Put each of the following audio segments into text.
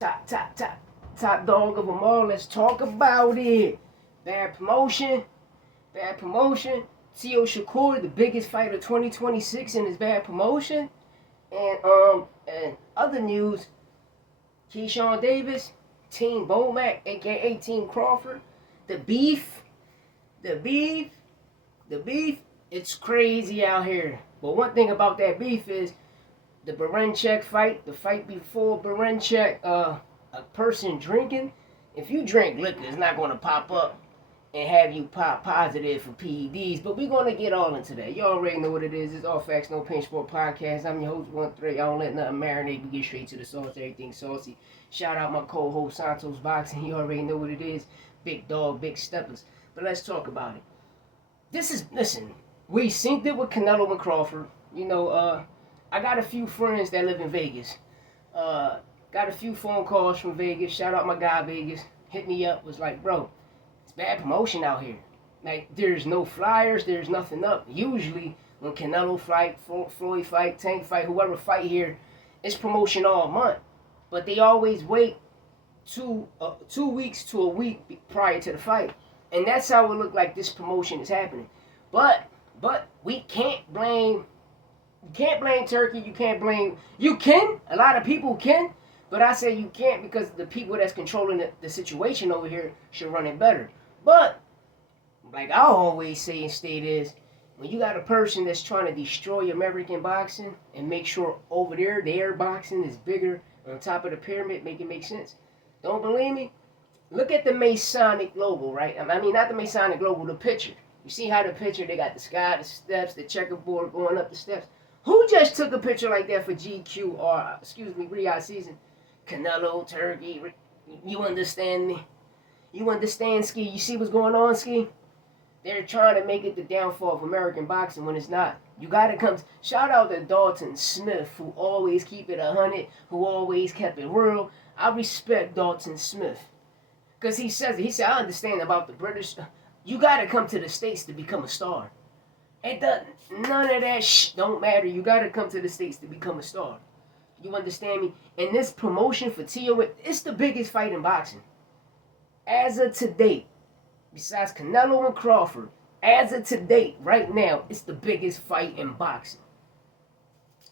Top dog of them all. Let's talk about it. Bad promotion. Bad promotion. Teo Shakur, the biggest fight of 2026 in his bad promotion. And other news, Keyshawn Davis, Team Bomac, aka Team Crawford. The beef, the beef, the beef. It's crazy out here. But one thing about that beef is the Barenchek fight, the fight before Barenchek, a person drinking. If you drink liquor, it's not going to pop up and have you pop positive for PEDs. But we're going to get all into that. You already know what it is. It's All Facts, No Pain Sport Podcast. I'm your host, 1-3. I don't let nothing marinate. We get straight to the sauce. Everything saucy. Shout out my co-host, Santos Boxing. You already know what it is. Big dog, big steppers. But let's talk about it. Listen, we synced it with Canelo and Crawford. I got a few friends that live in Vegas. Got a few phone calls from Vegas. Shout out my guy Vegas. Hit me up. Was like, bro, it's bad promotion out here. Like, there's no flyers. There's nothing up. Usually, when Canelo fight, Floyd fight, Tank fight, whoever fight here, it's promotion all month. But they always wait 2 weeks to a week prior to the fight. And that's how it looked like this promotion is happening. But we can't blame... You can't blame Turkey. You can. A lot of people can. But I say you can't because the people that's controlling the situation over here should run it better. But, like I always say and state is, when you got a person that's trying to destroy American boxing and make sure over there, their boxing is bigger on top of the pyramid, make it make sense. Don't believe me? Look at the Masonic logo, right? I mean, not the Masonic logo, the picture. You see how the picture, they got the sky, the steps, the checkerboard going up the steps. Who just took a picture like that for GQ or, Riyadh season? Canelo, Turkey. You understand me? You understand, Ski? You see what's going on, Ski? They're trying to make it the downfall of American boxing when it's not. You gotta come. Shout out to Dalton Smith, who always keep it 100, who always kept it real. I respect Dalton Smith. Because he says it. He said, I understand about the British. You gotta come to the States to become a star. It doesn't, none of that don't matter. You gotta come to the States to become a star. You understand me? And this promotion for Teo, it's the biggest fight in boxing. As of today, besides Canelo and Crawford, as of today, right now, it's the biggest fight in boxing.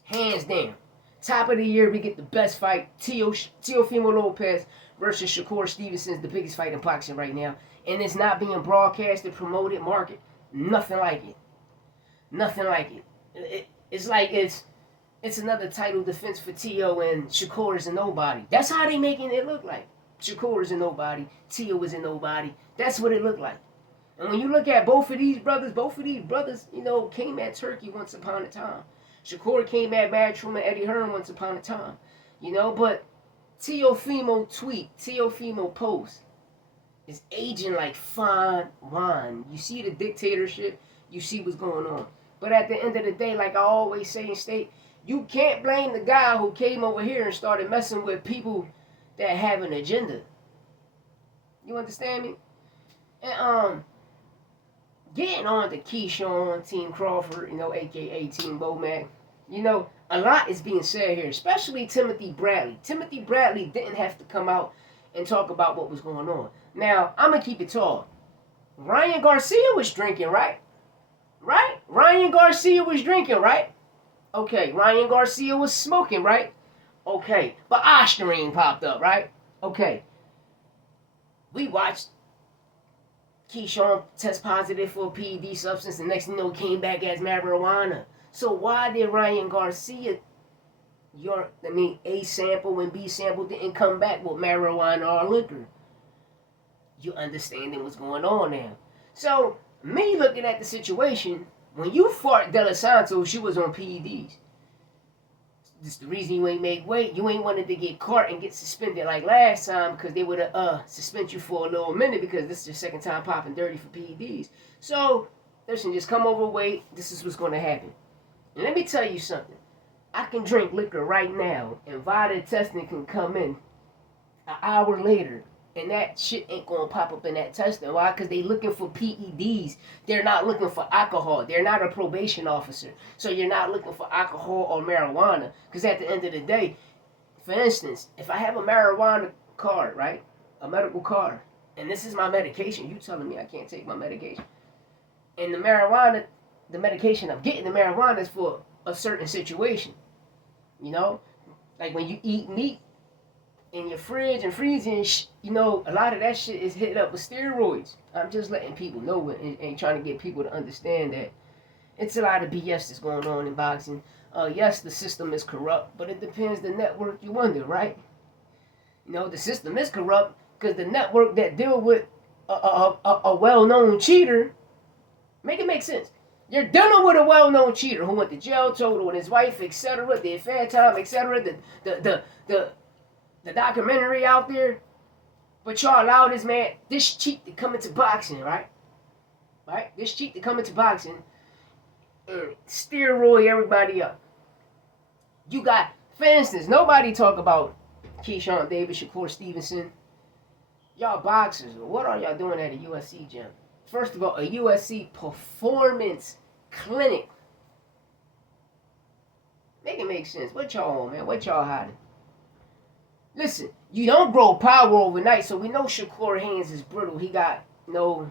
Hands down. Top of the year, we get the best fight. Teofimo Lopez versus Shakur Stevenson is the biggest fight in boxing right now. And it's not being broadcasted, promoted, marketed. Nothing like it. Nothing like it. It's like it's another title defense for Teo and Shakur is a nobody. That's how they making it look like. Shakur is a nobody. Teo is a nobody. That's what it looked like. And when you look at both of these brothers, came at Turkey once upon a time. Shakur came at Matchroom and Eddie Hearn once upon a time. But Teofimo post is aging like fine wine. You see the dictatorship, you see what's going on. But at the end of the day, like I always say and state, you can't blame the guy who came over here and started messing with people that have an agenda. You understand me? And getting on to Keyshawn, Team Crawford, aka Team Bomac, a lot is being said here, especially Timothy Bradley. Timothy Bradley didn't have to come out and talk about what was going on. Now, I'm gonna keep it tall. Ryan Garcia was drinking, right? Right? Ryan Garcia was drinking, right? Okay, Ryan Garcia was smoking, right? Okay, but Osterine popped up, right? Okay. We watched Keyshawn test positive for a PED substance, and next thing you know, came back as marijuana. So why did Ryan Garcia, A sample and B sample didn't come back with marijuana or liquor? You understanding what's going on now. So, me looking at the situation, when you fought De Los Santos, you was on PEDs. This is the reason you ain't make weight. You ain't wanted to get caught and get suspended like last time because they would have suspended you for a little minute because this is your second time popping dirty for PEDs. So, listen, just come overweight. This is what's going to happen. And let me tell you something. I can drink liquor right now and VADA testing can come in an hour later and that shit ain't gonna pop up in that testing. Why? Because they looking for PEDs. They're not looking for alcohol. They're not a probation officer. So you're not looking for alcohol or marijuana. Because at the end of the day, For instance, if I have a marijuana card, right? A medical card, and this is my medication, you telling me I can't take my medication. And the marijuana, the medication I'm getting, the marijuana is for a certain situation. You know? Like when you eat meat in your fridge and freezing, you know, a lot of that shit is hit up with steroids. I'm just letting people know and trying to get people to understand that it's a lot of BS that's going on in boxing. Yes, the system is corrupt, but it depends the network you under, right? You know, the system is corrupt because the network that deal with a well-known cheater, make it make sense. You're dealing with a well-known cheater who went to jail, total, and his wife, etc., did fair time, etc. The documentary out there, but y'all allow this cheat to come into boxing, right? Right? This cheat to come into boxing and steroid everybody up. You got, for instance, nobody talk about Keyshawn Davis, Shakur Stevenson. Y'all boxers, what are y'all doing at a USC gym? First of all, a USC performance clinic. Make it make sense. What y'all on, man? What y'all hiding? Listen, you don't grow power overnight, so we know Shakur hands is brittle. He got no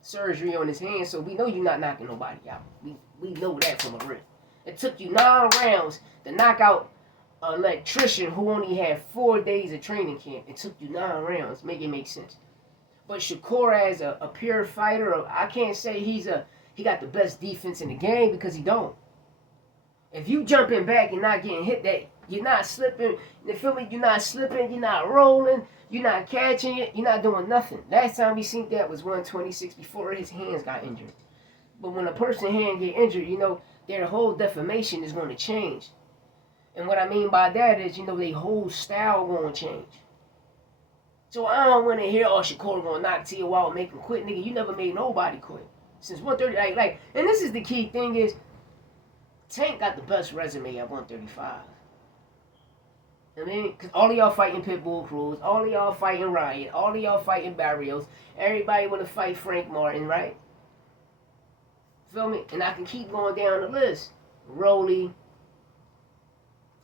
surgery on his hands, so we know you're not knocking nobody out. We know that from a rip. It took you 9 rounds to knock out an electrician who only had 4 days of training camp. It took you 9 rounds. Make it make sense. But Shakur as a pure fighter, I can't say he got the best defense in the game because he don't. If you jumping back and not getting hit, that you're not slipping, you feel me? You're not slipping, you're not rolling, you're not catching it, you're not doing nothing. Last time we seen that was 126 before his hands got injured. But when a person's hand get injured, you know, their whole deformation is going to change. And what I mean by that is, you know, their whole style going to change. So I don't want to hear, oh, Shakur going to knock Tio out and make him quit. Nigga, you never made nobody quit. Since 130, and this is the key thing is, Tank got the best resume at 135. I mean, because all of y'all fighting Pitbull Cruz, all of y'all fighting Riot, all of y'all fighting Barrios, everybody want to fight Frank Martin, right? Feel me? And I can keep going down the list. Rolly.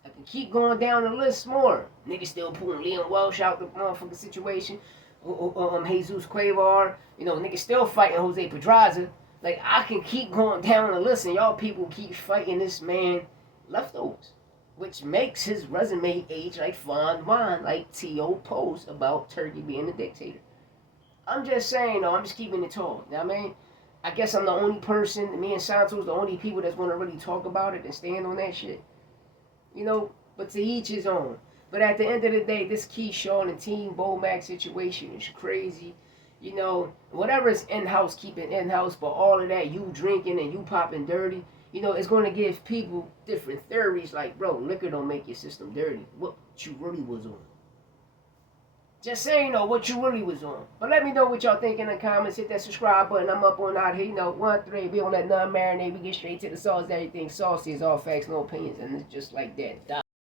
I can keep going down the list more. Niggas still pulling Liam Welsh out the motherfucking situation. Jesus Cuellar. You know, niggas still fighting Jose Pedraza. Like, I can keep going down the list, and y'all people keep fighting this man leftovers, which makes his resume age like fine wine, like T.O. post about Turkey being a dictator. I'm just saying, though, I'm just keeping it tall. You know what I mean? I guess I'm the only person, me and Santos, the only people that's going to really talk about it and stand on that shit. You know, but to each his own. But at the end of the day, this Keyshawn and Team Bomac situation is crazy. You know, whatever is in-house, keep it in-house. But all of that, you drinking and you popping dirty, you know, it's going to give people different theories. Like, bro, liquor don't make your system dirty. What you really was on. Just saying, though, what you really was on. But let me know what y'all think in the comments. Hit that subscribe button. I'm up on out here. You know, 1-3. We don't let none marinate. We get straight to the sauce. Everything saucy is all facts, no opinions. And it's just like that.